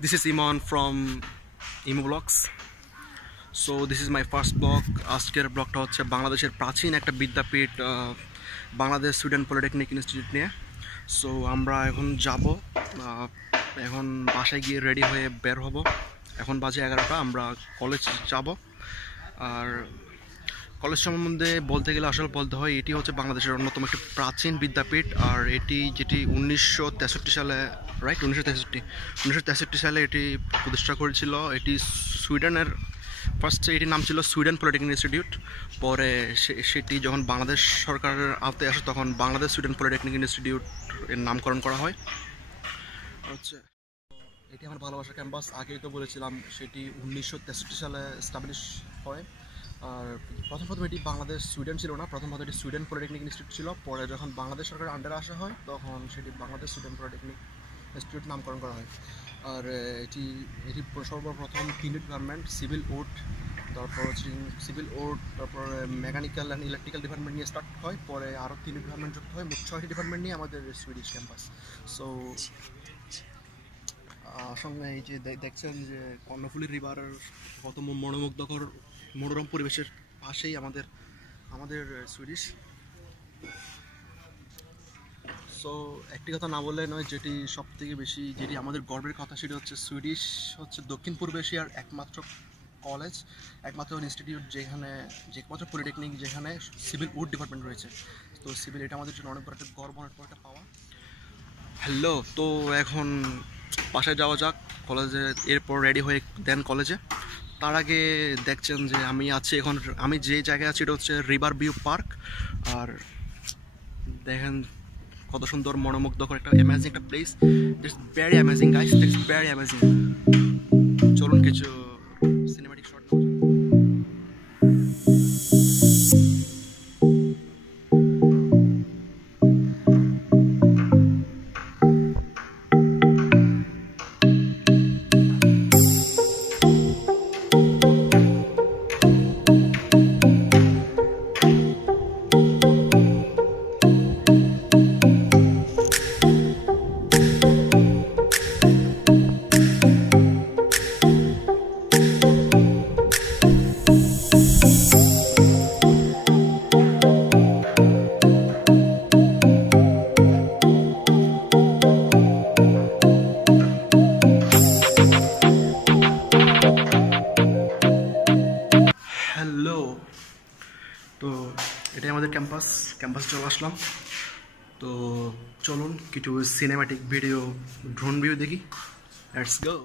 This is Iman from Imo Vlogs. So this is my first blog. আজকের ব্লগটা হচ্ছে বাংলাদেশের প্রাচীন একটা বিদ্যাপীঠ বাংলাদেশ সুইডেন পলিটেকনিক ইনস্টিটিউট নিয়ে। সো আমরা এখন যাব, এখন বাসায় গিয়ে রেডি হয়ে বের হব। এখন বাজে 11টা, আমরা কলেজ যাব। আর কলেজ সম্বন্ধে বলতে গেলে আসলে বলতে হয় এটি হচ্ছে বাংলাদেশের অন্যতম একটি প্রাচীন বিদ্যাপীঠ। আর যেটি 1963 সালে, রাইট, 1963 সালে এটি প্রতিষ্ঠা করেছিল। এটি সুইডেনের ফার্স্টে এটির নাম ছিল সুইডেন পলিটেকনিক ইনস্টিটিউট। পরে সেটি যখন বাংলাদেশ সরকারের আওতায় আসে তখন বাংলাদেশ সুইডেন পলিটেকনিক ইনস্টিটিউট এর নামকরণ করা হয়। হচ্ছে এটি আমার ভালোবাসার ক্যাম্পাস, আগেই তো বলেছিলাম। সেটি 1963 সালে এস্টাবলিশ হয়। আর প্রথম এটি বাংলাদেশ সুইডেন ছিল না, প্রথম এটি সুইডেন পলিটেকনিক ইনস্টিটিউট ছিল। পরে যখন বাংলাদেশ সরকারের আন্ডারে আসা হয় তখন সেটি বাংলাদেশ সুইডেন পলিটেকনিক ইনস্টিটিউট নামকরণ করা হয়। আর এটি সর্বপ্রথম 3টি ডিপার্টমেন্ট, সিভিল উড, তারপর হচ্ছে তারপর মেকানিক্যাল অ্যান্ড ইলেকট্রিক্যাল ডিপার্টমেন্ট নিয়ে স্টার্ট হয়। পরে আরও 3টি ডিপার্টমেন্ট যুক্ত হয়, মোট 6টি ডিপার্টমেন্ট নিয়ে আমাদের সুইডিশ ক্যাম্পাস। সো সঙ্গে এই যে দেখছেন যে কর্ণফুলী রিভারের কত মনোরম পরিবেশের পাশেই আমাদের সুইডিশ। সো একটি কথা না বললে নয়, যেটি আমাদের গর্বের কথা, সেটি হচ্ছে সুইডিশ হচ্ছে দক্ষিণ পূর্ব এশিয়ার একমাত্র কলেজ, একমাত্র ইনস্টিটিউট একমাত্র পলিটেকনিক যেখানে সিভিল উড ডিপার্টমেন্ট রয়েছে। তো সিভিল, এটা আমাদের জন্য অনেক বড় একটা গর্ব, অনেক বড় একটা পাওয়া। হ্যালো, তো এখন বাসায় যাওয়া যাক, কলেজে এরপর রেডি হয়ে দেন কলেজে। তার আগে দেখছেন যে আমি যে জায়গায় আছি এটা হচ্ছে রিভার ভিউ পার্ক। আর দেখেন কত সুন্দর মনোমুগ্ধকর একটা অ্যামেজিং একটা place. It's very amazing guys, it's very amazing. চলুন কিছু সিনেম্যাটিক শট নেওয়া যাক। হ্যালো, তো এটাই আমাদের ক্যাম্পাস চলে আসলাম। তো চলুন কিছু সিনেম্যাটিক ভিডিও, ড্রোন ভিউ দেখি। Let's go.